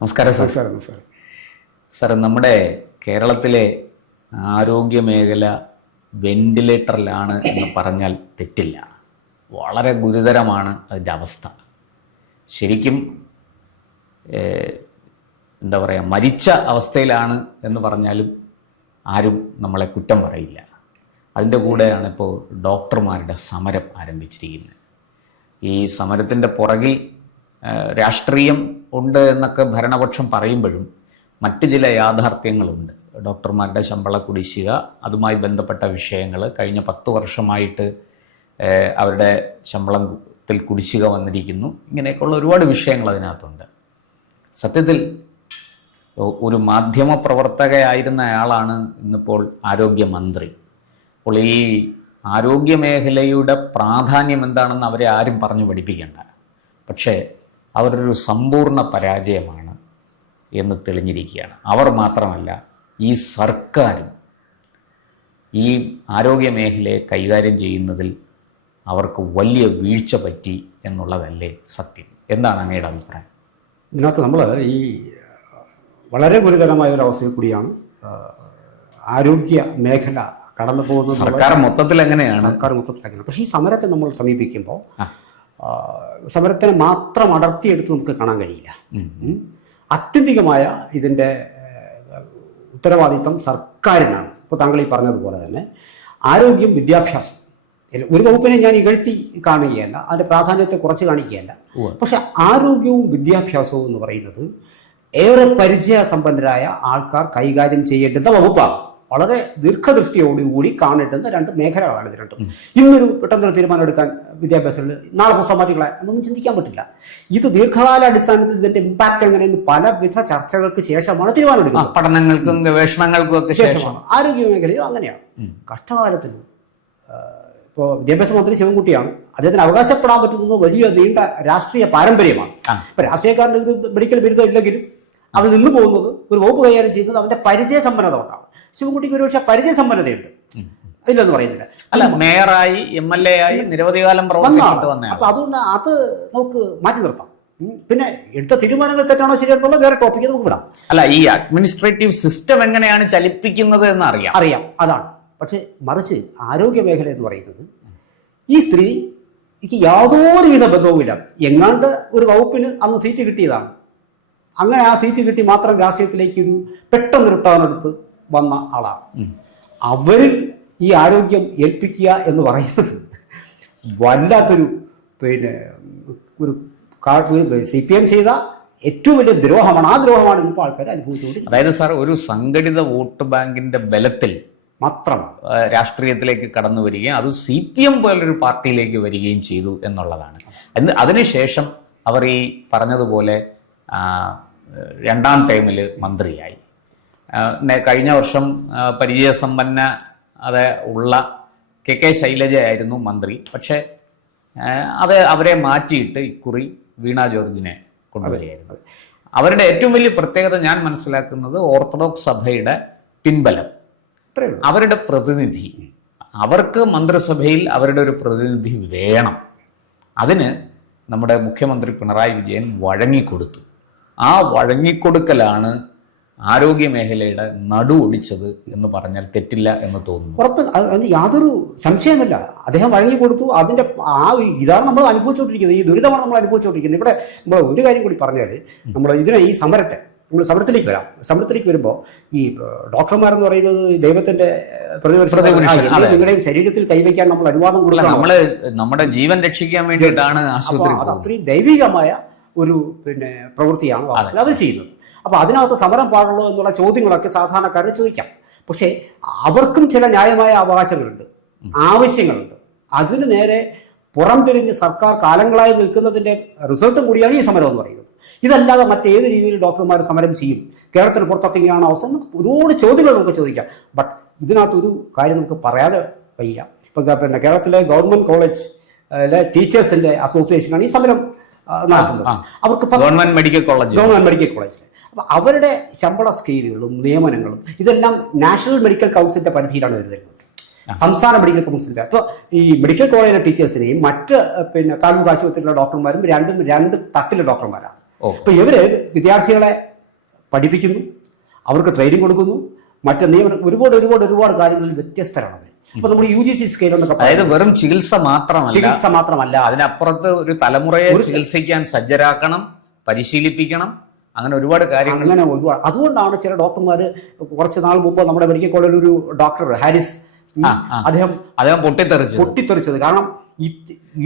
നമസ്കാരം സാർ. നമസ്കാരം. സാർ, നമ്മുടെ കേരളത്തിലെ ആരോഗ്യ മേഖല വെന്റിലേറ്ററിലാണ് എന്ന് പറഞ്ഞാൽ തെറ്റില്ല. വളരെ ഗുരുതരമാണ് അതിൻ്റെ അവസ്ഥ. ശരിക്കും എന്താ പറയുക, മരിച്ച അവസ്ഥയിലാണ് എന്ന് പറഞ്ഞാലും ആരും നമ്മളെ കുറ്റം പറയില്ല. അതിൻ്റെ കൂടെയാണ് ഇപ്പോൾ ഡോക്ടർമാരുടെ സമരം ആരംഭിച്ചിരിക്കുന്നത്. ഈ സമരത്തിൻ്റെ പുറകിൽ രാഷ്ട്രീയം ഉണ്ട് എന്നൊക്കെ ഭരണപക്ഷം പറയുമ്പോഴും മറ്റ് ചില യാഥാർത്ഥ്യങ്ങളുണ്ട്. ഡോക്ടർമാരുടെ ശമ്പള കുടിശ്ശിക, അതുമായി ബന്ധപ്പെട്ട വിഷയങ്ങൾ, കഴിഞ്ഞ 10 വർഷമായിട്ട് അവരുടെ ശമ്പളത്തിൽ കുടിശ്ശിക വന്നിരിക്കുന്നു. ഇങ്ങനെയൊക്കെയുള്ള ഒരുപാട് വിഷയങ്ങൾ അതിനകത്തുണ്ട്. സത്യത്തിൽ ഒരു മാധ്യമ പ്രവർത്തകയായിരുന്ന അയാളാണ് ഇന്നിപ്പോൾ ആരോഗ്യമന്ത്രി. അപ്പോൾ ഈ ആരോഗ്യ മേഖലയുടെ പ്രാധാന്യം എന്താണെന്ന് അവരെ ആരും പറഞ്ഞു പഠിപ്പിക്കേണ്ട. പക്ഷേ അവരൊരു സമ്പൂർണ്ണ പരാജയമാണ് എന്ന് തെളിഞ്ഞിരിക്കുകയാണ്. അവർ മാത്രമല്ല, ഈ സർക്കാരും ഈ ആരോഗ്യ മേഖലയെ കൈകാര്യം ചെയ്യുന്നതിൽ അവർക്ക് വലിയ വീഴ്ച പറ്റി എന്നുള്ളതല്ലേ സത്യം? എന്താണ് അങ്ങയുടെ അഭിപ്രായം? ഇതിനകത്ത് നമ്മൾ ഈ വളരെ ഗുരുതരമായ ഒരു അവസ്ഥയിൽ കൂടിയാണ് ആരോഗ്യ മേഖല കടന്നു പോകുന്നത്. സർക്കാർ മൊത്തത്തിൽ എങ്ങനെയാണ്? പക്ഷേ ഈ സമരത്തെ നമ്മൾ സമീപിക്കുമ്പോൾ സമരത്തിനെ മാത്രം അടർത്തിയെടുത്ത് നമുക്ക് കാണാൻ കഴിയില്ല. ആത്യന്തികമായ ഇതിൻ്റെ ഉത്തരവാദിത്വം സർക്കാരിനാണ്. ഇപ്പോൾ താങ്കൾ ഈ പറഞ്ഞതുപോലെ തന്നെ ആരോഗ്യം, വിദ്യാഭ്യാസം, ഒരു വകുപ്പിനെ ഞാൻ ഇകഴ്ത്തി കാണുകയല്ല, അതിൻ്റെ പ്രാധാന്യത്തെ കുറച്ച് കാണിക്കുകയല്ല. പക്ഷെ ആരോഗ്യവും വിദ്യാഭ്യാസവും എന്ന് പറയുന്നത് ഏറെ പരിചയസമ്പന്നരായ ആൾക്കാർ കൈകാര്യം ചെയ്യേണ്ടുന്ന വകുപ്പാണ്. വളരെ ദീർഘദൃഷ്ടിയോടുകൂടി കാണേണ്ടുന്ന 2 മേഖലകളാണ് ഇത് രണ്ടും. ഇന്നൊരു പെട്ടെന്നൊരു തീരുമാനം എടുക്കാൻ വിദ്യാഭ്യാസത്തിൽ നാളെ പുസ്തകം മാറ്റിക്കളെ എന്നൊന്നും ചിന്തിക്കാൻ പറ്റില്ല. ഇത് ദീർഘകാല അടിസ്ഥാനത്തിൽ ഇതിന്റെ ഇമ്പാക്ട് എങ്ങനെയെന്ന് പലവിധ ചർച്ചകൾക്ക് ശേഷമാണ് തീരുമാനം എടുക്കുന്നത്. പഠനങ്ങൾക്കും ഗവേഷണങ്ങൾക്കും ഒക്കെ ശേഷമാണ്. ആരോഗ്യ മേഖലയും അങ്ങനെയാണ്. കഷ്ടകാലത്തിൽ ഇപ്പോൾ വിദ്യാഭ്യാസ മന്ത്രി ശിവൻകുട്ടിയാണ്. അദ്ദേഹത്തിന് അവകാശപ്പെടാൻ പറ്റുന്നത് വലിയ നീണ്ട രാഷ്ട്രീയ പാരമ്പര്യമാണ്. ഇപ്പൊ രാഷ്ട്രീയക്കാരൻ്റെ ഒരു മെഡിക്കൽ ബിരുദം ഇല്ലെങ്കിലും അവൻ നിന്ന് പോകുന്നത്, ഒരു വകുപ്പ് കൈകാര്യം ചെയ്യുന്നത് അവന്റെ പരിചയസമ്പന്നത കൊണ്ടാണ്. ശിവൻകുട്ടിക്ക് ഒരുപക്ഷെ പരിചയസമ്പന്നതയുണ്ട്, ഇല്ലെന്ന് പറയുന്നില്ല. അല്ല, മേയറായി, MLA ആയി നിരവധി കാലം പ്രവർത്തിച്ചിട്ട് വന്നതാണ്. അപ്പൊ അതുകൊണ്ട് അത് നമുക്ക് മാറ്റി നിർത്താം. പിന്നെ എടുത്ത തീരുമാനങ്ങൾ തെറ്റാണോ ശരിയാണെന്നുള്ള വേറെ ടോപ്പിക്ക് നമുക്ക് വിടാം. അല്ല, ഈ അഡ്മിനിസ്ട്രേറ്റീവ് സിസ്റ്റം എങ്ങനെയാണ് ചലിപ്പിക്കുന്നത് എന്ന് അറിയാം, അതാണ്. പക്ഷെ മറിച്ച് ആരോഗ്യ മേഖല എന്ന് പറയുന്നത് ഈ സ്ത്രീക്ക് യാതൊരുവിധ ബന്ധവുമില്ല. എങ്ങാണ്ട് ഒരു വകുപ്പിന് അന്ന് സീറ്റ് കിട്ടിയതാണ്. അങ്ങനെ ആ സീറ്റ് കിട്ടി മാത്രം രാഷ്ട്രീയത്തിലേക്ക് ഒരു പെട്ടെന്ന് റിട്ടേണെടുത്ത് വന്ന ആളാണ്. അവരിൽ ഈ ആരോഗ്യം ഏൽപ്പിക്കുക എന്ന് പറയുന്നത് വല്ലാത്തൊരു ഒരു CPM ചെയ്ത ഏറ്റവും വലിയ ദ്രോഹമാണ്. ആ ദ്രോഹമാണ് ഇപ്പോൾ ആൾക്കാർ അനുഭവിച്ചുകൊണ്ട്. അതായത് സാർ, ഒരു സംഘടിത വോട്ട് ബാങ്കിന്റെ ബലത്തിൽ മാത്രം രാഷ്ട്രീയത്തിലേക്ക് കടന്നു വരികയും അത് CPM പോലൊരു പാർട്ടിയിലേക്ക് വരികയും ചെയ്തു എന്നുള്ളതാണ്. അതിനുശേഷം അവർ ഈ പറഞ്ഞതുപോലെ 2ാം ടൈമിൽ മന്ത്രിയായി. കഴിഞ്ഞ വർഷം പരിചയസമ്പന്ന ഉള്ള KK ശൈലജയായിരുന്നു മന്ത്രി. പക്ഷേ അവരെ മാറ്റിയിട്ട് ഇക്കുറി വീണ ജോർജിനെ കൊണ്ടുവരികയായിരുന്നു. അവരുടെ ഏറ്റവും വലിയ പ്രത്യേകത ഞാൻ മനസ്സിലാക്കുന്നത് ഓർത്തഡോക്സ് സഭയുടെ പിൻബലം, അവരുടെ പ്രതിനിധി. അവർക്ക് മന്ത്രിസഭയിൽ അവരുടെ ഒരു പ്രതിനിധി വേണം. അതിന് നമ്മുടെ മുഖ്യമന്ത്രി പിണറായി വിജയൻ വഴങ്ങിക്കൊടുത്തു. ആ വഴങ്ങിക്കൊടുക്കലാണ് ആരോഗ്യ മേഖലയുടെ നടു ഒടിച്ചത് എന്ന് പറഞ്ഞാൽ തെറ്റില്ല എന്ന് തോന്നുന്നു. ഉറപ്പ്, യാതൊരു സംശയമില്ല. അദ്ദേഹം വഴങ്ങിക്കൊടുത്തു. അതിൻ്റെ ഇതാണ് നമ്മൾ അനുഭവിച്ചുകൊണ്ടിരിക്കുന്നത്. ഈ ദുരിതമാണ് നമ്മൾ അനുഭവിച്ചുകൊണ്ടിരിക്കുന്നത്. ഇവിടെ നമ്മൾ ഒരു കാര്യം കൂടി പറഞ്ഞാൽ, നമ്മൾ ഈ സമരത്തിലേക്ക് വരുമ്പോൾ ഈ ഡോക്ടർമാരെന്ന് പറയുന്നത് ദൈവത്തിന്റെ നിങ്ങളുടെയും ശരീരത്തിൽ കൈവയ്ക്കാൻ നമ്മൾ അനുവാദം കൊടുക്കണം. നമ്മുടെ ജീവൻ രക്ഷിക്കാൻ വേണ്ടിയിട്ടാണ് ആശുപത്രി. അത് അത്രയും ദൈവികമായ ഒരു പ്രവൃത്തിയാണ് അവർ ചെയ്യുന്നത്. അപ്പോൾ അതിനകത്ത് സമരം പാടുള്ളൂ എന്നുള്ള ചോദ്യങ്ങളൊക്കെ സാധാരണക്കാരന് ചോദിക്കാം. പക്ഷേ അവർക്കും ചില ന്യായമായ അവകാശങ്ങളുണ്ട്, ആവശ്യങ്ങളുണ്ട്. അതിന് നേരെ പുറം തിരിഞ്ഞ് സർക്കാർ കാലങ്ങളായി നിൽക്കുന്നതിൻ്റെ റിസൾട്ടും കൂടിയാണ് ഈ സമരം എന്ന് പറയുന്നത്. ഇതല്ലാതെ മറ്റേത് രീതിയിൽ ഡോക്ടർമാർ സമരം ചെയ്യും? കേരളത്തിന് പുറത്തൊക്കെ ഇങ്ങനെയാണ് അവസ്ഥ. ഒരുപാട് ചോദ്യങ്ങൾ നമുക്ക് ചോദിക്കാം. ബട്ട് ഇതിനകത്തൊരു കാര്യം നമുക്ക് പറയാതെ വയ്യ. ഇപ്പം കേരളത്തിലെ ഗവൺമെൻറ് കോളേജിലെ ടീച്ചേഴ്സിൻ്റെ അസോസിയേഷനാണ് ഈ സമരം നടത്തുന്നത്. അവർക്ക് ഗവൺമെൻറ് മെഡിക്കൽ കോളേജിൽ അപ്പോൾ അവരുടെ ശമ്പള സ്കെയിലുകളും നിയമനങ്ങളും ഇതെല്ലാം നാഷണൽ മെഡിക്കൽ കൗൺസിലിൻ്റെ പരിധിയിലാണ് വരുന്നത്. സംസ്ഥാന മെഡിക്കൽ കൗൺസിലിൻ്റെ. അപ്പോൾ ഈ മെഡിക്കൽ കോളേജിലെ ടീച്ചേഴ്സിനെയും മറ്റ് താലൂക്ക് ആശുപത്രിയിലെ ഡോക്ടർമാരും രണ്ട് തട്ടിലെ ഡോക്ടർമാരാണ്. അപ്പോൾ ഇവര് വിദ്യാർത്ഥികളെ പഠിപ്പിക്കുന്നു, അവർക്ക് ട്രെയിനിങ് കൊടുക്കുന്നു, മറ്റ് നിയമനം ഒരുപാട് കാര്യങ്ങളിൽ വ്യത്യസ്തരാണ് അവർ. അപ്പൊ നമ്മൾ UGC സ്കെയിൽ എന്നൊക്കെ അതായത് വെറും ചികിത്സ മാത്രമല്ല അതിനപ്പുറത്ത് ഒരു തലമുറയെ ചികിത്സിക്കാൻ സജ്ജരാക്കണം, പരിശീലിപ്പിക്കണം, അങ്ങനെ ഒരുപാട് കാര്യങ്ങൾ. അങ്ങനെ ഒരുപാട്. അതുകൊണ്ടാണ് ചില ഡോക്ടർമാർ കുറച്ച് നാൾ മുമ്പ് നമ്മുടെ മെഡിക്കൽ കോളേജിൽ ഒരു ഡോക്ടർ ഹാരിസ് അദ്ദേഹം പൊട്ടിത്തെറിച്ചത്. കാരണം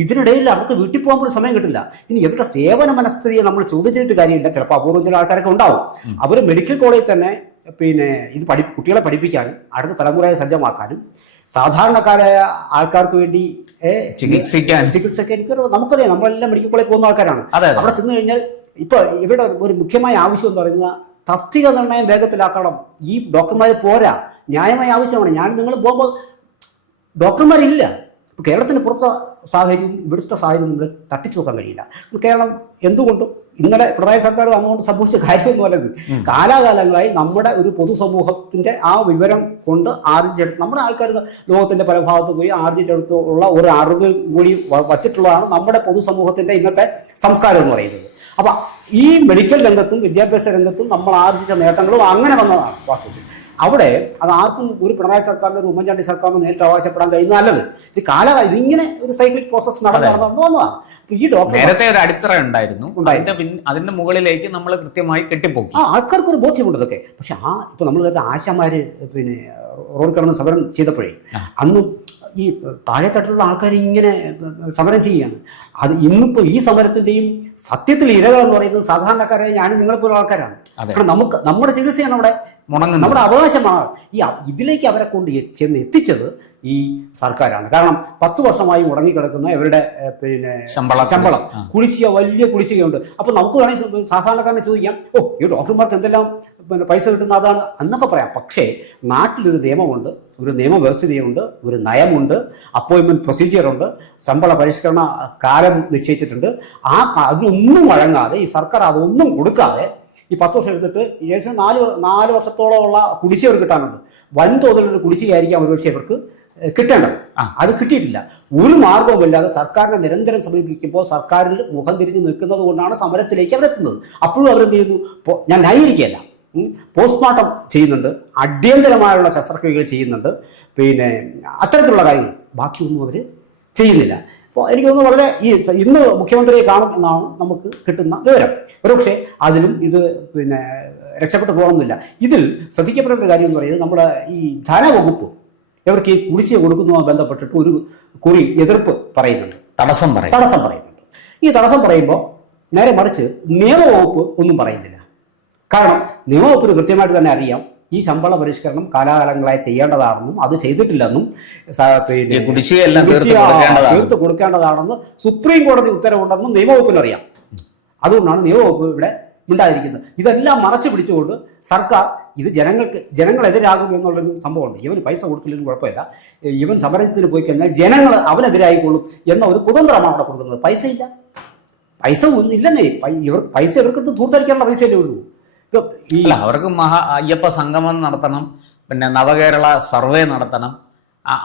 ഇതിനിടയിൽ അവർക്ക് വീട്ടിൽ പോകാൻ പോലും സമയം കിട്ടില്ല. ഇനി ഇവരുടെ സേവന മനസ്ഥിതിയെ നമ്മൾ ചോദ്യം ചെയ്തിട്ട് കാര്യമില്ല. ചിലപ്പോൾ അപൂർവം ചില ആൾക്കാരൊക്കെ ഉണ്ടാവും. അവർ മെഡിക്കൽ കോളേജിൽ തന്നെ ഇത് കുട്ടികളെ പഠിപ്പിക്കാനും അടുത്ത തലമുറയെ സജ്ജമാക്കാനും സാധാരണക്കാരായ ആൾക്കാർക്ക് വേണ്ടി ചികിത്സയ്ക്ക് നമുക്കറിയാം, നമ്മളെല്ലാം മെഡിക്കൽ കോളേജിൽ പോകുന്ന ആൾക്കാരാണ്. അവിടെ ചെന്ന് കഴിഞ്ഞാൽ ഇപ്പൊ ഇവിടെ ഒരു മുഖ്യമായ ആവശ്യം എന്ന് പറയുന്നത് തസ്തിക നിർണയം വേഗത്തിലാക്കണം. ഈ ഡോക്ടർമാർ പോരാ, ന്യായമായ ആവശ്യമാണ്. നിങ്ങൾ പോകുമ്പോൾ ഡോക്ടർമാരില്ല. ഇപ്പോൾ കേരളത്തിന് പുറത്തെ സാഹചര്യം ഇവിടുത്തെ സാഹചര്യം നമ്മൾ തട്ടിച്ചു നോക്കാൻ കഴിയില്ല. കേരളം എന്തുകൊണ്ടും ഇന്നലെ പിണറായി സർക്കാർ വന്നുകൊണ്ട് സംഭവിച്ച കാര്യമൊന്നും അല്ലത്. കാലാകാലങ്ങളായി നമ്മുടെ ഒരു പൊതുസമൂഹത്തിന്റെ ആ വിവരം കൊണ്ട് ആർജിച്ചെടുത്ത് നമ്മുടെ ആൾക്കാർ ലോകത്തിന്റെ പല ഭാഗത്ത് പോയി ആർജിച്ചെടുത്തുള്ള ഒരു അറിവ് കൂടി വച്ചിട്ടുള്ളതാണ് നമ്മുടെ പൊതുസമൂഹത്തിന്റെ ഇന്നത്തെ സംസ്കാരം എന്ന് പറയുന്നത്. അപ്പൊ ഈ മെഡിക്കൽ രംഗത്തും വിദ്യാഭ്യാസ രംഗത്തും നമ്മൾ ആർജിച്ച നേട്ടങ്ങളും അങ്ങനെ വന്നതാണ് വാസ്തവത്തിൽ. അവിടെ അത് ആർക്കും ഒരു പിണറായി സർക്കാരിന് ഒരു ഉമ്മൻചാണ്ടി സർക്കാരിന് നേരിട്ട് അവകാശപ്പെടാൻ കഴിയുന്ന നല്ലത്. ഇതിങ്ങനെ ഒരു സൈക്ലിക് പ്രോസസ് നടന്നു വന്നതാണ്. ഈ ഡോക്ടർ നേരത്തെ ഒരു അടിത്തറ ഉണ്ടായിരുന്നു, അതിന്റെ മുകളിലേക്ക് നമ്മൾ കൃത്യമായി കെട്ടിപ്പോക്കി. ആൾക്കാർക്ക് ഒരു ബോധ്യമുണ്ട് ഇതൊക്കെ. പക്ഷെ ഇപ്പൊ നമ്മൾ ആശാമാര് റോഡ് കിടന്ന് സമരം ചെയ്തപ്പോഴേ അന്നും ഈ താഴെത്തട്ടിലുള്ള ആൾക്കാർ ഇങ്ങനെ സമരം ചെയ്യുകയാണ്. അത് ഇന്നിപ്പോ ഈ സമരത്തിന്റെയും സത്യത്തിൽ ഇരകൾ എന്ന് പറയുന്നത് സാധാരണക്കാരായ ഞാനും നിങ്ങളെപ്പോലുള്ള ആൾക്കാരാണ്. കാരണം നമ്മുടെ ചികിത്സയാണ് അവിടെ, നമ്മുടെ അവകാശമാണ്. ഇതിലേക്ക് അവരെ കൊണ്ട് ചെന്ന് എത്തിച്ചത് ഈ സർക്കാരാണ്. കാരണം 10 വർഷമായി മുടങ്ങിക്കിടക്കുന്ന ഇവരുടെ ശമ്പളം കുടിശ്ശിക, വലിയ കുടിശ്ശികയുണ്ട്. അപ്പൊ നമുക്ക് വേണമെങ്കിൽ സാധാരണക്കാരനെ ചോദിക്കാം, ഈ ഡോക്ടർമാർക്ക് എന്തെല്ലാം പൈസ കിട്ടുന്ന അതാണ് എന്നൊക്കെ പറയാം. പക്ഷേ നാട്ടിലൊരു നിയമമുണ്ട്, ഒരു നിയമവ്യവസ്ഥയുണ്ട്, ഒരു നയമുണ്ട്, അപ്പോയിൻമെന്റ് പ്രൊസീജിയറുണ്ട്, ശമ്പള പരിഷ്കരണ കാലം നിശ്ചയിച്ചിട്ടുണ്ട്. അതിനൊന്നും വഴങ്ങാതെ ഈ സർക്കാർ അതൊന്നും കൊടുക്കാതെ ഈ 10 വർഷം എടുത്തിട്ട് ഏകദേശം 4 വർഷത്തോളമുള്ള കുടിശ്ശിക അവർക്ക് കിട്ടാനുണ്ട്. വൻതോതിലൊരു കുടിശ്ശികയായിരിക്കും ഒരുപക്ഷെ ഇവർക്ക് കിട്ടേണ്ടത്. അത് കിട്ടിയിട്ടില്ല. ഒരു മാർഗവുമില്ലാതെ സർക്കാരിനെ നിരന്തരം സമീപിക്കുമ്പോൾ സർക്കാരിൽ മുഖം തിരിഞ്ഞ് നിൽക്കുന്നത് കൊണ്ടാണ് സമരത്തിലേക്ക് അവരെത്തുന്നത്. അപ്പോഴും അവരെന്ത് ചെയ്യുന്നു? ഞാൻ ന്യായീകരിക്കുകയല്ല, പോസ്റ്റ്മോർട്ടം ചെയ്യുന്നുണ്ട്, അടിയന്തരമായുള്ള ശസ്ത്രക്രിയകൾ ചെയ്യുന്നുണ്ട്, അത്തരത്തിലുള്ള കാര്യങ്ങൾ ബാക്കിയൊന്നും അവർ ചെയ്യുന്നില്ല. അപ്പോൾ എനിക്ക് തോന്നുന്നു വളരെ ഇന്ന് മുഖ്യമന്ത്രിയെ കാണും എന്നാണ് നമുക്ക് കിട്ടുന്ന വിവരം. ഒരുപക്ഷെ അതിലും ഇത് രക്ഷപ്പെട്ടു പോകണമെന്നില്ല. ഇതിൽ ശ്രദ്ധിക്കപ്പെട്ട ഒരു കാര്യം എന്ന് പറയുന്നത് നമ്മുടെ ഈ ധനവകുപ്പ് ഇവർക്ക് ഈ കുടിശ്ശിക കൊടുക്കുന്നതുമായി ബന്ധപ്പെട്ടിട്ട് ഒരു എതിർപ്പ് പറയുന്നുണ്ട്, തടസ്സം പറയുന്നുണ്ട്. ഈ തടസ്സം പറയുമ്പോൾ നേരെ മറിച്ച് നിയമവകുപ്പ് ഒന്നും പറയുന്നില്ല. കാരണം നിയമവകുപ്പിന് കൃത്യമായിട്ട് തന്നെ അറിയാം ഈ ശമ്പള പരിഷ്കരണം കാലാകാലങ്ങളായി ചെയ്യേണ്ടതാണെന്നും അത് ചെയ്തിട്ടില്ലെന്നും തീർത്ത് കൊടുക്കേണ്ടതാണെന്ന് സുപ്രീം കോടതി ഉത്തരവുണ്ടെന്നും നിയമവകുപ്പിനറിയാം. അതുകൊണ്ടാണ് നിയമവകുപ്പ് ഇവിടെ ഉണ്ടായിരിക്കുന്നത്. ഇതെല്ലാം മറച്ചു പിടിച്ചുകൊണ്ട് സർക്കാർ ഇത് ജനങ്ങളെതിരാകും എന്നുള്ളൊരു സംഭവമുണ്ട്. ഇവന് പൈസ കൊടുത്തില്ലെങ്കിലും കുഴപ്പമില്ല, ഇവൻ സമരത്തിന് പോയി കഴിഞ്ഞാൽ ജനങ്ങൾ അവനെതിരായിക്കൊള്ളും എന്ന ഒരു കുതന്ത്രമാണ് അവിടെ കൊടുക്കുന്നത്. പൈസ ഇല്ലെന്നേ, പൈസ ഇവർക്കെടുത്ത് ധൂർത്തടിക്കാനുള്ള പൈസയല്ലേ ഉള്ളൂ. അവർക്ക് അയ്യപ്പ സംഗമം നടത്തണം, നവകേരള സർവേ നടത്തണം,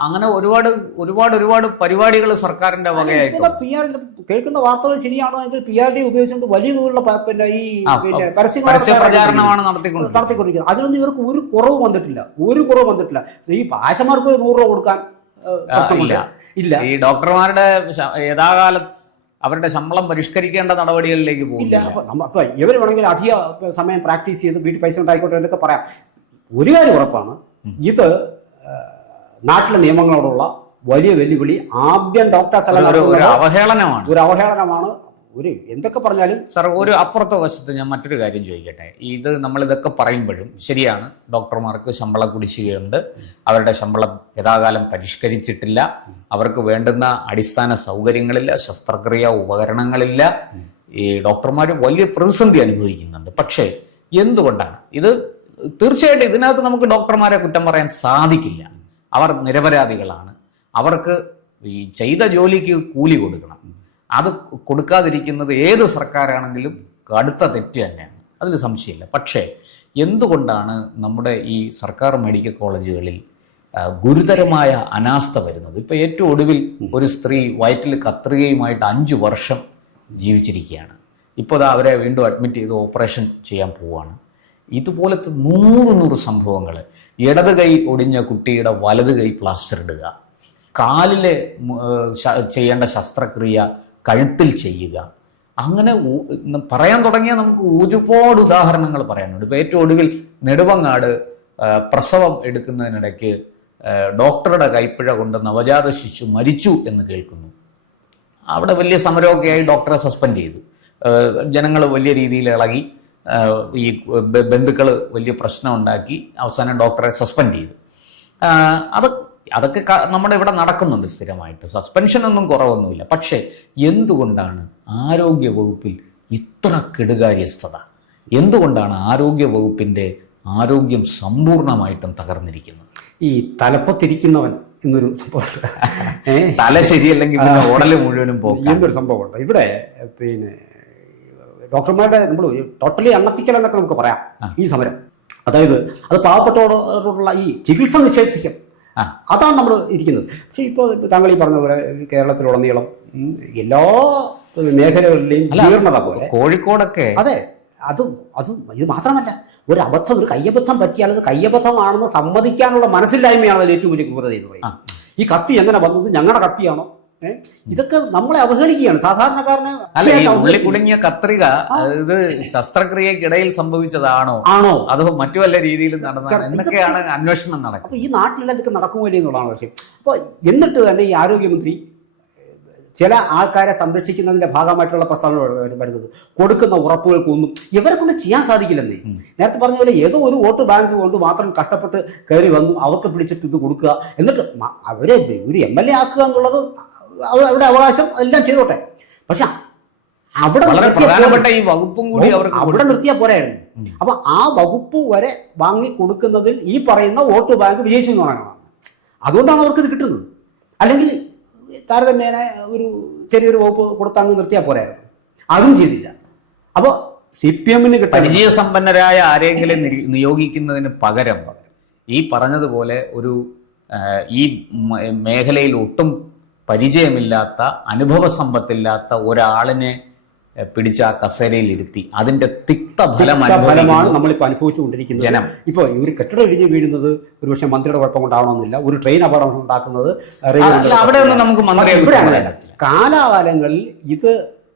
അങ്ങനെ ഒരുപാട് പരിപാടികൾ സർക്കാരിന്റെ വകയായിട്ട്. കേൾക്കുന്ന വാർത്തകൾ ശരിയാണോ എങ്കിൽ PRD ഉപയോഗിച്ചുകൊണ്ട് വലിയ തോതിലുള്ള പരസ്യ പ്രചാരണമാണ് നടത്തിക്കൊണ്ടിരിക്കുന്നത്. അതിലൊന്നും ഇവർക്ക് ഒരു കുറവ് വന്നിട്ടില്ല. ഈ ആശമാർക്ക് 100 രൂപ കൊടുക്കാൻ ഇല്ല. ഈ ഡോക്ടർമാരുടെ യഥാകാലം അവരുടെ ശമ്പളം പരിഷ്കരിക്കേണ്ട നടപടികളിലേക്ക് പോകില്ല. അപ്പൊ ഇവർ വേണമെങ്കിൽ അധിക സമയം പ്രാക്ടീസ് ചെയ്ത് വീട്ടിൽ പൈസ ഉണ്ടായിക്കോട്ടെ എന്നൊക്കെ പറയാം. ഒരു കാര്യം ഉറപ്പാണ്, ഇത് നാട്ടിലെ നിയമങ്ങളോടുള്ള വലിയ വെല്ലുവിളി. ആദ്യം ഡോക്ടേഴ്സ് ഒരു അവഹേളനമാണ്. എന്തൊക്കെ പറഞ്ഞാലും സാർ, ഒരു അപ്പുറത്തെ വശത്ത് ഞാൻ മറ്റൊരു കാര്യം ചോദിക്കട്ടെ. നമ്മളിതൊക്കെ പറയുമ്പോഴും ശരിയാണ്, ഡോക്ടർമാർക്ക് ശമ്പള കുടിശ്ശികയുണ്ട്, അവരുടെ ശമ്പളം യഥാകാലം പരിഷ്കരിച്ചിട്ടില്ല, അവർക്ക് വേണ്ടുന്ന അടിസ്ഥാന സൗകര്യങ്ങളില്ല, ശസ്ത്രക്രിയ ഉപകരണങ്ങളില്ല, ഈ ഡോക്ടർമാർ വലിയ പ്രതിസന്ധി അനുഭവിക്കുന്നുണ്ട്. പക്ഷേ എന്തുകൊണ്ടാണ് ഇത്? തീർച്ചയായിട്ടും ഇതിനകത്ത് നമുക്ക് ഡോക്ടർമാരെ കുറ്റം പറയാൻ സാധിക്കില്ല. അവർ നിരപരാധികളാണ്. അവർക്ക് ഈ ചെയ്ത ജോലിക്ക് കൂലി കൊടുക്കണം. അത് കൊടുക്കാതിരിക്കുന്നത് ഏത് സർക്കാരാണെങ്കിലും കടുത്ത തെറ്റ് തന്നെയാണ്, അതിൽ സംശയമില്ല. പക്ഷേ എന്തുകൊണ്ടാണ് നമ്മുടെ ഈ സർക്കാർ മെഡിക്കൽ കോളേജുകളിൽ ഗുരുതരമായ അനാസ്ഥ വരുന്നത്? ഇപ്പോൾ ഏറ്റവും ഒടുവിൽ ഒരു സ്ത്രീ വയറ്റിൽ കത്രികയുമായിട്ട് 5 വർഷം ജീവിച്ചിരിക്കുകയാണ്. ഇപ്പോൾ അവരെ വീണ്ടും അഡ്മിറ്റ് ചെയ്ത് ഓപ്പറേഷൻ ചെയ്യാൻ പോവുകയാണ്. ഇതുപോലത്തെ 100 സംഭവങ്ങൾ. ഇടത് കൈ ഒടിഞ്ഞ കുട്ടിയുടെ വലത് കൈ പ്ലാസ്റ്റർ ഇടുക, കാലിലെ ചെയ്യേണ്ട ശസ്ത്രക്രിയ കഴുത്തിൽ ചെയ്യുക, അങ്ങനെ പറയാൻ തുടങ്ങിയാൽ നമുക്ക് ഒരുപാട് ഉദാഹരണങ്ങൾ പറയാനുണ്ട്. ഇപ്പോൾ ഏറ്റവും ഒടുവിൽ നെടുവങ്ങാട് പ്രസവം എടുക്കുന്നതിനിടയ്ക്ക് ഡോക്ടറുടെ കൈപ്പിഴ കൊണ്ട് നവജാത ശിശു മരിച്ചു എന്ന് കേൾക്കുന്നു. അവിടെ വലിയ സമരമൊക്കെയായി ഡോക്ടറെ സസ്പെൻഡ് ചെയ്തു. ജനങ്ങൾ വലിയ രീതിയിൽ ഇളകി, ഈ ബന്ധുക്കൾ വലിയ പ്രശ്നം ഉണ്ടാക്കി, അവസാനം ഡോക്ടറെ സസ്പെൻഡ് ചെയ്തു. അതൊക്കെ നമ്മുടെ ഇവിടെ നടക്കുന്നുണ്ട് സ്ഥിരമായിട്ട്. സസ്പെൻഷനൊന്നും കുറവൊന്നുമില്ല. പക്ഷേ എന്തുകൊണ്ടാണ് ആരോഗ്യ വകുപ്പിൽ ഇത്ര കെടുകാര്യസ്ഥത? എന്തുകൊണ്ടാണ് ആരോഗ്യ വകുപ്പിൻ്റെ ആരോഗ്യം സമ്പൂർണ്ണമായിട്ടും തകർന്നിരിക്കുന്നത്? ഈ തലപ്പത്തിരിക്കുന്നവൻ എന്നൊരു സംഭവം, തല ശരിയല്ലെങ്കിൽ ഓടല് മുഴുവനും പോകും എന്നൊരു സംഭവമുണ്ട് ഇവിടെ. പിന്നെ ഡോക്ടർമാരുടെ നമ്മൾ ടോട്ടലി അണ്ണത്തിക്കൽ എന്നൊക്കെ നമുക്ക് പറയാം ഈ സമരം. അതായത് അത് പാവപ്പെട്ടവരോടുള്ള ഈ ചികിത്സ നിഷേധിക്കും, അതാണ് നമ്മൾ ഇരിക്കുന്നത്. പക്ഷേ ഇപ്പോൾ താങ്കൾ ഈ പറഞ്ഞ പോലെ കേരളത്തിലുടനീളം എല്ലാ മേഖലകളിലെയും ജീർണത പോലെ കോഴിക്കോടൊക്കെ, അതെ, അതും ഇത് മാത്രമല്ല, ഒരു അബദ്ധം, ഒരു കയ്യബദ്ധം പറ്റിയാൽ അത് കയ്യബദ്ധമാണെന്ന് സമ്മതിക്കാനുള്ള മനസ്സില്ലായ്മയാണ് അതിൽ ഏറ്റവും വലിയ ക്രൂരത എന്ന് പറയുന്നത്. ഈ കത്തി എങ്ങനെ വന്നത്, ഞങ്ങളുടെ കത്തിയാണോ? ഇതൊക്കെ നമ്മളെ അവഹേളിക്കുകയാണ് സാധാരണക്കാരന്. ഉള്ളി കുടുങ്ങിയ കത്രിക ഇത് ശസ്ത്രക്രിയക്കിടയിൽ സംഭവിച്ചതാണോ ആണോ അതോ മറ്റു വല്ല രീതിയിലും നടന്നതാണ് എന്നൊക്കെയാണ് അന്വേഷണം നടക്കുന്നത്. അപ്പൊ ഈ നാട്ടിലെല്ലാം ഇതൊക്കെ നടക്കുമല്ലേ എന്നുള്ളതാണ് വിഷയം. അപ്പൊ എന്നിട്ട് തന്നെ ഈ ആരോഗ്യമന്ത്രി ചില ആൾക്കാരെ സംരക്ഷിക്കുന്നതിന്റെ ഭാഗമായിട്ടുള്ള പ്രസ്താവന വരുന്നത്, കൊടുക്കുന്ന ഉറപ്പുകൾക്കൊന്നും ഇവരെ കൊണ്ട് ചെയ്യാൻ സാധിക്കില്ലെന്നേ. നേരത്തെ പറഞ്ഞ പോലെ ഏതോ ഒരു വോട്ട് ബാങ്ക് കൊണ്ട് മാത്രം കഷ്ടപ്പെട്ട് കയറി വന്നു, അവർക്ക് പിടിച്ചിട്ട് ഇത് കൊടുക്കുക, എന്നിട്ട് അവരെ ഒരു MLA ആക്കുക എന്നുള്ളത് അവരുടെ അവകാശം, എല്ലാം ചെയ്തോട്ടെ. പക്ഷെ അവിടെ ഈ വകുപ്പും കൂടി അവിടെ നിർത്തിയാൽ പോരായിരുന്നു. അപ്പൊ ആ വകുപ്പ് വരെ വാങ്ങി കൊടുക്കുന്നതിൽ ഈ പറയുന്ന വോട്ട് ബാങ്ക് വിജയിച്ചു എന്ന് പറയണം. അതുകൊണ്ടാണ് അവർക്ക് ഇത് കിട്ടുന്നത്. അല്ലെങ്കിൽ താരതമ്യേന ഒരു ചെറിയൊരു വകുപ്പ് കൊടുത്തങ്ങ് നിർത്തിയാൽ പോരായിരുന്നു. അതും ചെയ്തില്ല. അപ്പോൾ CPM പരിചയസമ്പന്നരായ ആരെങ്കിലും നിയോഗിക്കുന്നതിന് പകരം ഈ പറഞ്ഞതുപോലെ ഒരു ഈ മേഖലയിൽ ഒട്ടും പരിചയമില്ലാത്ത, അനുഭവസമ്പത്തില്ലാത്ത ഒരാളിനെ പിടിച്ച് ആ കസേരയിൽ ഇരുത്തി അതിന്റെ തിക്തഫലമാണ് നമ്മളിപ്പോൾ അനുഭവിച്ചുകൊണ്ടിരിക്കുന്നത്. ജനം ഇപ്പോൾ ഒരു കെട്ടിടം ഇടിഞ്ഞ് വീഴുന്നത് ഒരുപക്ഷെ മന്ത്രിയുടെ കുഴപ്പം കൊണ്ടാവണമെന്നില്ല, ഒരു ട്രെയിൻ അപകടം ഉണ്ടാക്കുന്നത് അവിടെ ഒന്നും നമുക്ക് മന്ത്രി കാലാകാലങ്ങളിൽ ഇത്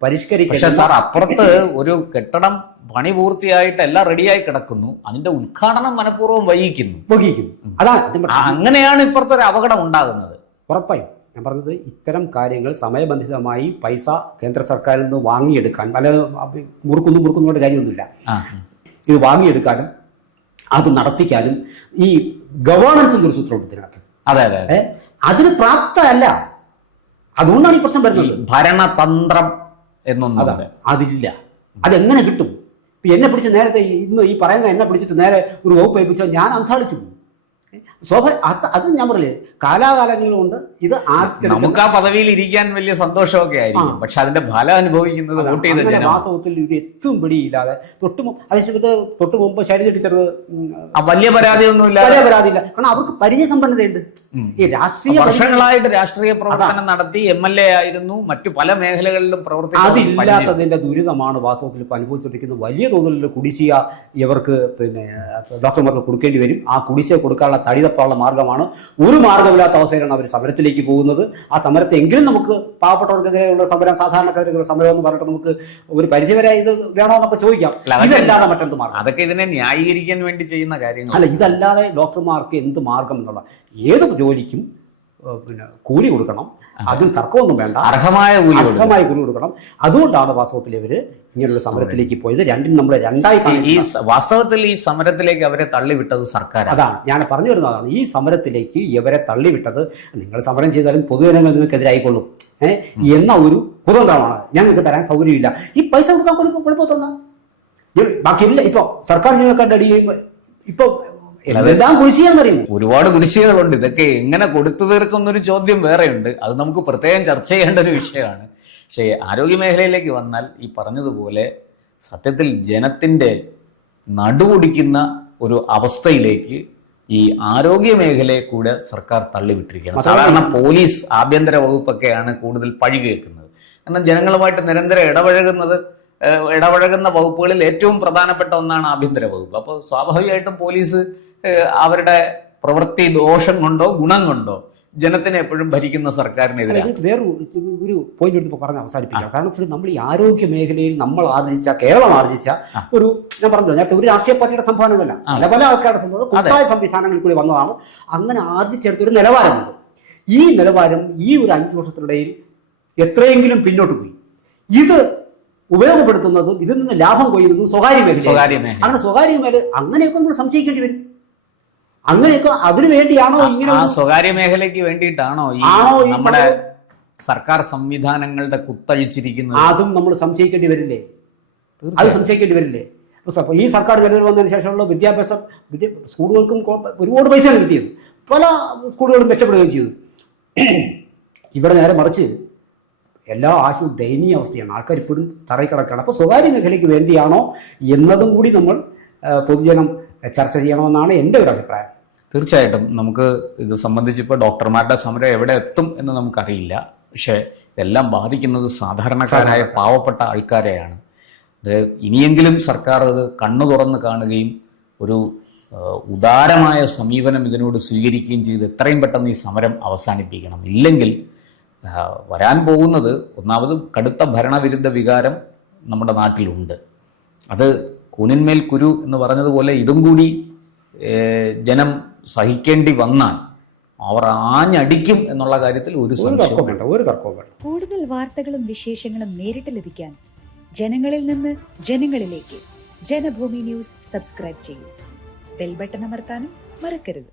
പരിഷ്കരിക്കും. പക്ഷേ സാർ, അപ്പുറത്ത് ഒരു കെട്ടിടം പണി പൂർത്തിയായിട്ട് എല്ലാം റെഡിയായി കിടക്കുന്നു, അതിന്റെ ഉദ്ഘാടനം മനഃപൂർവ്വം വൈകിക്കുന്നു. അതാണ് അങ്ങനെയാണ് ഇപ്പുറത്തെ ഒരു അപകടം ഉണ്ടാകുന്നത്. ഉറപ്പായും ഞാൻ പറഞ്ഞത്, ഇത്തരം കാര്യങ്ങൾ സമയബന്ധിതമായി പൈസ കേന്ദ്ര സർക്കാരിൽ നിന്ന് വാങ്ങിയെടുക്കാൻ, പല മുറുക്കുന്നതിൻ്റെ കാര്യമൊന്നുമില്ല, ഇത് വാങ്ങിയെടുക്കാനും അത് നടത്തിക്കാനും ഈ ഗവേണൻസ് എന്നൊരു സൂത്രമുണ്ട് ഇതിനകത്ത്. അതെ അതെ, അതിന് പ്രാപ്തമല്ല. അതുകൊണ്ടാണ് ഈ പ്രശ്നം വരുന്നത്. ഭരണതന്ത്രം എന്നൊന്നും അതില്ല. അതെങ്ങനെ കിട്ടും? എന്നെ പിടിച്ച് നേരത്തെ ഇന്ന് ഈ പറയുന്ന എന്നെ പിടിച്ചിട്ട് നേരെ ഒരു വകുപ്പ് ഏൽപ്പിച്ചാൽ ഞാൻ അന്താളിച്ചു പോകും. അത് ഞാൻ പറയില്ലേ, കാലാകാലങ്ങൾ കൊണ്ട് ഇത് നമുക്ക് ആ പദവിയിൽ ഇരിക്കാൻ വലിയ സന്തോഷമൊക്കെ ആയിരിക്കും, പക്ഷെ അതിന്റെ ഫലം അനുഭവിക്കുന്നത് വോട്ട് ചെയ്ത വാസ്തവത്തിൽ ഇത് എത്തും പിടിയില്ലാതെ തൊട്ട് മുമ്പ് ശൈലജ ടീച്ചർ വലിയ പരാതിയൊന്നുമില്ല, പരാതിയില്ല. കാരണം അവർക്ക് പരിചയസമ്പന്നതയുണ്ട്. ഈ രാഷ്ട്രീയ വർഷങ്ങളായിട്ട് രാഷ്ട്രീയ പ്രവർത്തനം നടത്തി MLA ആയിരുന്നു, മറ്റു പല മേഖലകളിലും പ്രവർത്തിച്ചു. അതില്ലാത്തതിന്റെ ദുരിതമാണ് വാസ്തവത്തിൽ ഇപ്പൊ അനുഭവിച്ചുകൊണ്ടിരിക്കുന്നത്. വലിയ തോതിലുള്ള കുടിശ്ശിക ഇവർക്ക് ഡോക്ടർമാർക്ക് കൊടുക്കേണ്ടി വരും. ആ കുടിശ്ശിക കൊടുക്കാനുള്ള തടിതപ്പാനുള്ള മാർഗമാണ്. ഒരു മാർഗമില്ലാത്ത അവസ്ഥയിലാണ് അവർ സമരത്തിലേക്ക് പോകുന്നത്. ആ സമരത്തെ എങ്കിലും നമുക്ക് പാവപ്പെട്ടവർക്കെതിരെയുള്ള സമരം, സാധാരണക്കാർക്കെതിരെ സമരം എന്ന് പറഞ്ഞിട്ട് നമുക്ക് ഒരു പരിധിവരെ ഇത് വേണമെന്നൊക്കെ ചോദിക്കാം. ഇതല്ലാതെ മറ്റെന്ത് മാർഗം? അതൊക്കെ ഇതിനെ ന്യായീകരിക്കാൻ വേണ്ടി ചെയ്യുന്ന കാര്യങ്ങൾ അല്ല. ഇതല്ലാതെ ഡോക്ടർമാർക്ക് എന്ത് മാർഗം എന്നുള്ള, ഏത് ജോലിക്കും കൂലി കൊടുക്കണം, അതിന് തർക്കമൊന്നും വേണ്ട, അർഹമായ കൂലി കൊടുക്കണം. അതുകൊണ്ടാണ് വാസ്തവത്തിൽ ഇവര് ഇങ്ങനൊരു സമരത്തിലേക്ക് പോയത്. രണ്ടിനും നമ്മൾ രണ്ടായി വാസ്തവത്തിൽ ഈ സമരത്തിലേക്ക് അവരെ തള്ളിവിട്ടത് സർക്കാർ. അതാണ് ഞാൻ പറഞ്ഞു വരുന്നത്. അതാണ് ഈ സമരത്തിലേക്ക് ഇവരെ തള്ളിവിട്ടത്. നിങ്ങൾ സമരം ചെയ്താലും പൊതുജനങ്ങൾ നിങ്ങൾക്കെതിരായിക്കൊള്ളും എന്ന ഒരു കുതന്ത്രമാണ്. ഞങ്ങൾക്ക് തരാൻ സൗകര്യമില്ല, ഈ പൈസ കൊടുക്കാൻ കുഴപ്പമൊന്ന ബാക്കിയില്ല. ഇപ്പൊ സർക്കാർ ജീവനക്കാരുടെ അടിയും ഇപ്പൊ എല്ലാം കുടിശ്ശികയെന്നറിയുന്നു. ഒരുപാട് കുടിശ്ശികകളുണ്ട്. ഇതൊക്കെ എങ്ങനെ കൊടുത്തു തീർക്കുന്നൊരു ചോദ്യം വേറെയുണ്ട്. അത് നമുക്ക് പ്രത്യേകം ചർച്ച ചെയ്യേണ്ട ഒരു വിഷയമാണ്. പക്ഷേ ആരോഗ്യ മേഖലയിലേക്ക് വന്നാൽ ഈ പറഞ്ഞതുപോലെ സത്യത്തിൽ ജനത്തിൻ്റെ നടുവൊടിക്കുന്ന ഒരു അവസ്ഥയിലേക്ക് ഈ ആരോഗ്യ മേഖലയെ കൂടെ സർക്കാർ തള്ളിവിട്ടിരിക്കുകയാണ്. സാധാരണ പോലീസ്, ആഭ്യന്തര വകുപ്പൊക്കെയാണ് കൂടുതൽ പഴി കേൾക്കുന്നത്. കാരണം ജനങ്ങളുമായിട്ട് നിരന്തരം ഇടപഴകുന്നത് ഇടപഴകുന്ന വകുപ്പുകളിൽ ഏറ്റവും പ്രധാനപ്പെട്ട ഒന്നാണ് ആഭ്യന്തര വകുപ്പ്. അപ്പോൾ സ്വാഭാവികമായിട്ടും പോലീസ് അവരുടെ പ്രവൃത്തി ദോഷം കൊണ്ടോ ഗുണം കൊണ്ടോ ജനത്തിനെ എപ്പോഴും ഭരിക്കുന്ന സർക്കാരിനെതിരെ. ഒരു പോയിന്റ് എടുത്ത് പറഞ്ഞ് അവസാനിപ്പിക്കാം. കാരണം നമ്മൾ ഈ ആരോഗ്യ മേഖലയിൽ നമ്മൾ ആർജിച്ച, കേരളം ആർജിച്ച ഒരു, ഞാൻ പറഞ്ഞല്ലോ നേരത്തെ, ഒരു രാഷ്ട്രീയ പാർട്ടിയുടെ സംഭാവനയല്ല, പല പല ആൾക്കാരുടെ സംഭാവന, കൂട്ടായ സംവിധാനങ്ങളിൽ കൂടി വന്നതാണ്. അങ്ങനെ ആർജിച്ചെടുത്തൊരു നിലവാരമുണ്ട്. ഈ നിലവാരം ഈ ഒരു 5 വർഷത്തിനിടയിൽ എത്രയെങ്കിലും പിന്നോട്ട് പോയി. ഇത് ഉപയോഗപ്പെടുത്തുന്നതും ഇതിൽ നിന്ന് ലാഭം കൊയ്യുന്നതും സ്വകാര്യ മേഖല. അങ്ങനെ സ്വകാര്യ മേഖല അങ്ങനെയൊക്കെ നമ്മൾ സംശയിക്കേണ്ടി വരും. അങ്ങനെയൊക്കെ അതിനു വേണ്ടിയാണോ ഇങ്ങനെ സ്വകാര്യ മേഖലയ്ക്ക് വേണ്ടിയിട്ടാണോ നമ്മുടെ സർക്കാർ സംവിധാനങ്ങളുടെ കുത്തഴിച്ചിരിക്കുന്നത്? അതും നമ്മൾ സംശയിക്കേണ്ടി വരില്ലേ? അത് സംശയിക്കേണ്ടി വരില്ലേ? ഈ സർക്കാർ നിലവിൽ വന്നതിന് ശേഷമുള്ള വിദ്യാഭ്യാസം, സ്കൂളുകൾക്കും ഒരുപാട് പൈസയാണ് കിട്ടിയത്, പല സ്കൂളുകളും മെച്ചപ്പെടുകയും ചെയ്തു. ഇവിടെ നേരെ മറിച്ച് എല്ലാ ദയനീയ അവസ്ഥയാണ്. ആൾക്കാർ ഇപ്പോഴും തറയിൽ കിടക്കുകയാണ്. അപ്പോൾ സ്വകാര്യ മേഖലയ്ക്ക് വേണ്ടിയാണോ എന്നതും കൂടി നമ്മൾ പൊതുജനം ചർച്ച ചെയ്യണമെന്നാണ് എൻ്റെ ഒരു അഭിപ്രായം. തീർച്ചയായിട്ടും നമുക്ക് ഇത് സംബന്ധിച്ചിപ്പോൾ ഡോക്ടർമാരുടെ സമരം എവിടെ എത്തും എന്ന് നമുക്കറിയില്ല. പക്ഷേ ഇതെല്ലാം ബാധിക്കുന്നത് സാധാരണക്കാരായ പാവപ്പെട്ട ആൾക്കാരെയാണ്. ഇത് ഇനിയെങ്കിലും സർക്കാർ ഇത് കണ്ണു തുറന്ന് കാണുകയും ഒരു ഉദാരമായ സമീപനം ഇതിനോട് സ്വീകരിക്കുകയും ചെയ്ത് എത്രയും പെട്ടെന്ന് ഈ സമരം അവസാനിപ്പിക്കണം. ഇല്ലെങ്കിൽ വരാൻ പോകുന്നത്, ഒന്നാമത് കടുത്ത ഭരണവിരുദ്ധ വികാരം നമ്മുടെ നാട്ടിലുണ്ട്. അത് കൂനിന്മേൽ കുരു എന്ന് പറഞ്ഞതുപോലെ ഇതും കൂടി ജനം സഹിക്കേണ്ടി വന്നാൽ അവർ ആഞ്ഞടിക്കും എന്നുള്ള കാര്യത്തിൽ ഒരു തർക്കവും. കൂടുതൽ വാർത്തകളും വിശേഷങ്ങളും നേരിട്ട് ലഭിക്കാൻ ജനങ്ങളിൽ നിന്ന് ജനങ്ങളിലേക്ക് ജനഭൂമി ന്യൂസ് സബ്സ്ക്രൈബ് ചെയ്യൂ. ബെൽ ബട്ടൺ അമർത്താനും മറക്കരുത്.